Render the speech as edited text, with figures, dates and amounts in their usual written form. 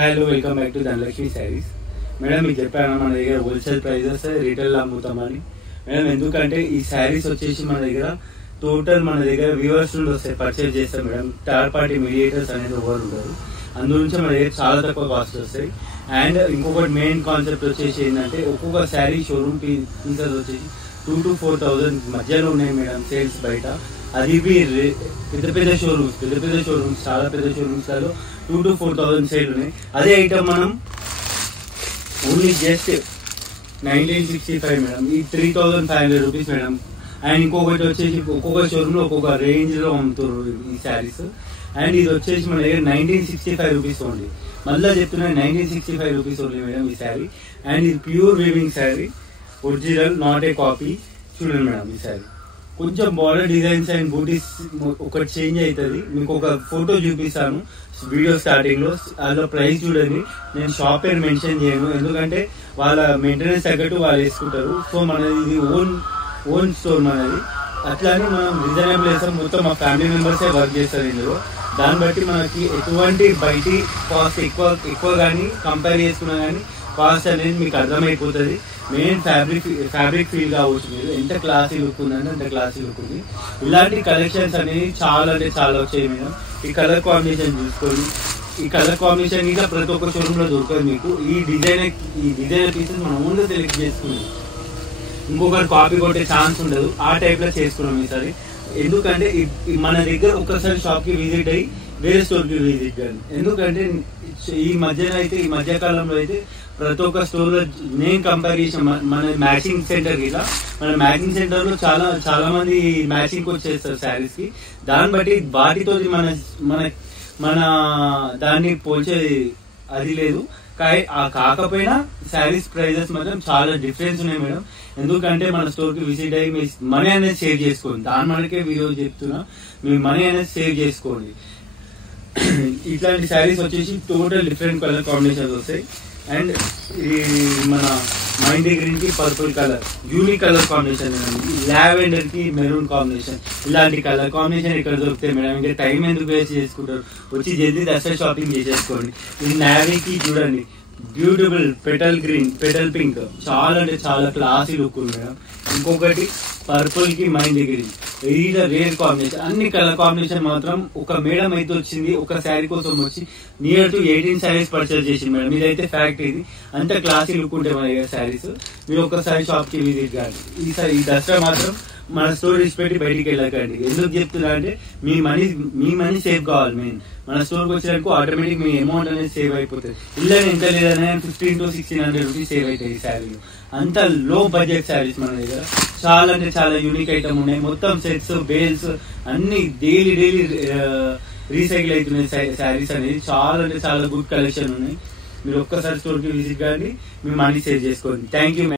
Hello welcome back to Dhanalakshmi saris. Madam మీకు చెప్పాను మన దగ్గర హోల్సేల్ ప్రైజెస్ రీటైల్ అమ్ముతామని. మేడం ఎందుకంటే ఈ శారీస్ వచ్చేసి మన దగ్గర టోటల్ మన దగ్గర వ్యూవర్స్ నుండి వస్తాయి, పర్చేజ్ చేస్తాం మేడం. థర్డ్ పార్టీ మీడియేటర్స్ అనేది ఎవరు ఉండరు, అందుగురించి మన దగ్గర చాలా తక్కువ కాస్ట్ వస్తాయి. అండ్ ఇంకొకటి మెయిన్ కాన్సెప్ట్ వచ్చేసి ఏంటంటే ఒక్కొక్క శారీ షోరూమ్ పీసెస్ వచ్చేసి 2,000 to 4,000 మధ్యలో ఉన్నాయి మేడం సేల్స్ బయట. అది పెద్ద పెద్ద షోరూమ్స్ చాలా పెద్ద షోరూమ్స్ లో 2,000 to 4,000 సేల్ ఉన్నాయి. అదే ఐటమ్ మనం ఓన్లీ జస్ట్ 1965 మేడం, ఈ 3,500 రూపీస్ మేడం. అండ్ ఇంకొకటి వచ్చేసి ఒక్కొక్క షోరూమ్ లో ఒక్కొక్క రేంజ్ లో అమ్ముతారు ఈ శారీస్. అండ్ ఇది వచ్చేసి మన దగ్గర 1965 రూపీస్ ఓన్లీ. మళ్ళీ చెప్తున్నా 1965 రూపీస్ ఓన్లీ మేడం ఈ శారీ. అండ్ ఇది pure weaving sari, original, not a copy. చూడండి మేడం, ఈ శారీ కొంచెం బార్డర్ డిజైన్స్ అండ్ బూటీస్ ఒకటి చేంజ్ అవుతుంది. మీకు ఒక ఫోటో చూపిస్తాను వీడియో స్టార్టింగ్ లో, అందులో ప్రైస్ చూడండి. నేను షాప్ పేరు మెన్షన్ చేయను, ఎందుకంటే వాళ్ళ మెయింటెనెన్స్ తగ్గట్టు వాళ్ళు వేసుకుంటారు. సో మనది ఇది ఓన్ స్టోర్ మనది. అట్లానే మనం రీజనబుల్ వేస్తాం. మొత్తం మా ఫ్యామిలీ మెంబర్సే వర్క్ చేస్తారు ఇందులో. దాన్ని బట్టి మనకి ఎటువంటి బయటి కాస్ట్ ఎక్కువ కానీ కంపేర్ చేసుకున్నా కానీ కాస్ట్ అనేది మీకు అర్థమైపోతుంది. మెయిన్ ఫ్యాబ్రిక్ ఫీల్ కావచ్చు మీరు. ఎంత క్లాసీ లుక్ ఉందంటే అంత క్లాసీ లుక్ ఉంది. ఇలాంటి కలెక్షన్స్ అనేవి చాలా అంటే చాలా వచ్చాయి మేడం. ఈ కలర్ కాంబినేషన్ చూసుకోండి, ఈ కలర్ కాంబినేషన్ ఇంకా ప్రతి ఒక్క షోరూమ్ లో దొరకదు మీకు. ఈ డిజైనర్ పీసెస్ మనం ఓన్గా సెలెక్ట్ చేసుకున్నాం, ఇంకొకటి కాపీ కొట్టే ఛాన్స్ ఉండదు. ఆ టైప్ లో చేసుకున్నాం ఈసారి. ఎందుకంటే మన దగ్గర ఒక్కసారి షాప్ కి విజిట్ అయ్యి వేరే స్టోర్ కి విజిట్ కానీ. ఎందుకంటే ఈ మధ్యకాలంలో అయితే ప్రతి ఒక్క స్టోర్ లో నేను కంపేర్ చేసిన మన మ్యాచింగ్ సెంటర్ ఇలా మన మ్యాచింగ్ సెంటర్ లో చాలా మంది మ్యాచింగ్ వచ్చేస్తారు శారీస్ కి. దాన్ని బట్టి వాటితో మన దాన్ని పోల్చే అది లేదు. కాకపోయినా శారీస్ ప్రైజెస్ మాత్రం చాలా డిఫరెన్స్ ఉన్నాయి మేడం. ఎందుకంటే మన స్టోర్ కి విజిట్ అయ్యి మీ మనీ అనేది సేవ్ చేసుకోండి. దాని మనకే వీడియో చెప్తున్నా, మీ మనీ అనేది సేవ్ చేసుకోండి. ఇట్లాంటి శారీస్ వచ్చేసి టోటల్ డిఫరెంట్ కలర్ కాంబినేషన్స్ వస్తాయి. అండ్ మన మైండ్ గ్రీన్ కి purple colour unique colour combination, lavender కి మెరూన్ కాంబినేషన్. ఇలాంటి కలర్ కాంబినేషన్ ఇక్కడ దొరుకుతాయి మేడం. ఇంకా టైం ఎందుకు వేస్ట్ చేసుకుంటారు, వచ్చి జల్దీ దసరా షాపింగ్ చేసేసుకోండి. ఇది నావీకి చూడండి, beautiful petal green, petal pink, చాలా అంటే చాలా క్లాసీ లుక్ ఉంది మేడం. ఇంకొకటి పర్పుల్ కి మైండ్ గ్రీన్, ఇది రేర్ కాంబినేషన్. అన్ని కలర్ కాంబినేషన్ మాత్రం ఒక మేడం అయితే వచ్చింది, ఒక శారీ కోసం వచ్చి నియర్ టు 18 శారీస్ పర్చేస్ చేసింది మేడం. ఇదైతే ఫ్యాక్ట్. ఇది అంత క్లాసీ లుక్ ఉంటాయి మన దగ్గర శారీస్. మీరు ఒక్కసారి షాప్ కి విజిట్ కాండి. ఈ దసరా మాత్రం మన స్టోర్ పెట్టి బయటికి వెళ్ళకండి. ఎందుకు చెప్తున్నా అంటే మీ మనీ సేవ్ కావాలి. మెయిన్ మన స్టోర్కి వచ్చినందుకు ఆటోమేటిక్ మీ అమౌంట్ అనేది సేవ్ అయిపోతుంది. ఇలా ఎంత లేదనే 1500 to 1600 రూపీస్ సేవ్ అవుతాయి ఈ శారీలు. అంత లో బడ్జెట్ శారీస్ మన దగ్గర. చాలా అంటే చాలా యూనిక్ ఐటమ్ ఉన్నాయి. మొత్తం సెట్స్, బేల్స్ అన్ని డైలీ రీసైకిల్ అవుతున్నాయి శారీస్ అనేది. చాలా అంటే చాలా గుడ్ కలెక్షన్ ఉన్నాయి. మీరు ఒక్కసారి స్టోర్ కి విజిట్ కానీ మీ మనీ సేవ్ చేసుకోండి. Thank you.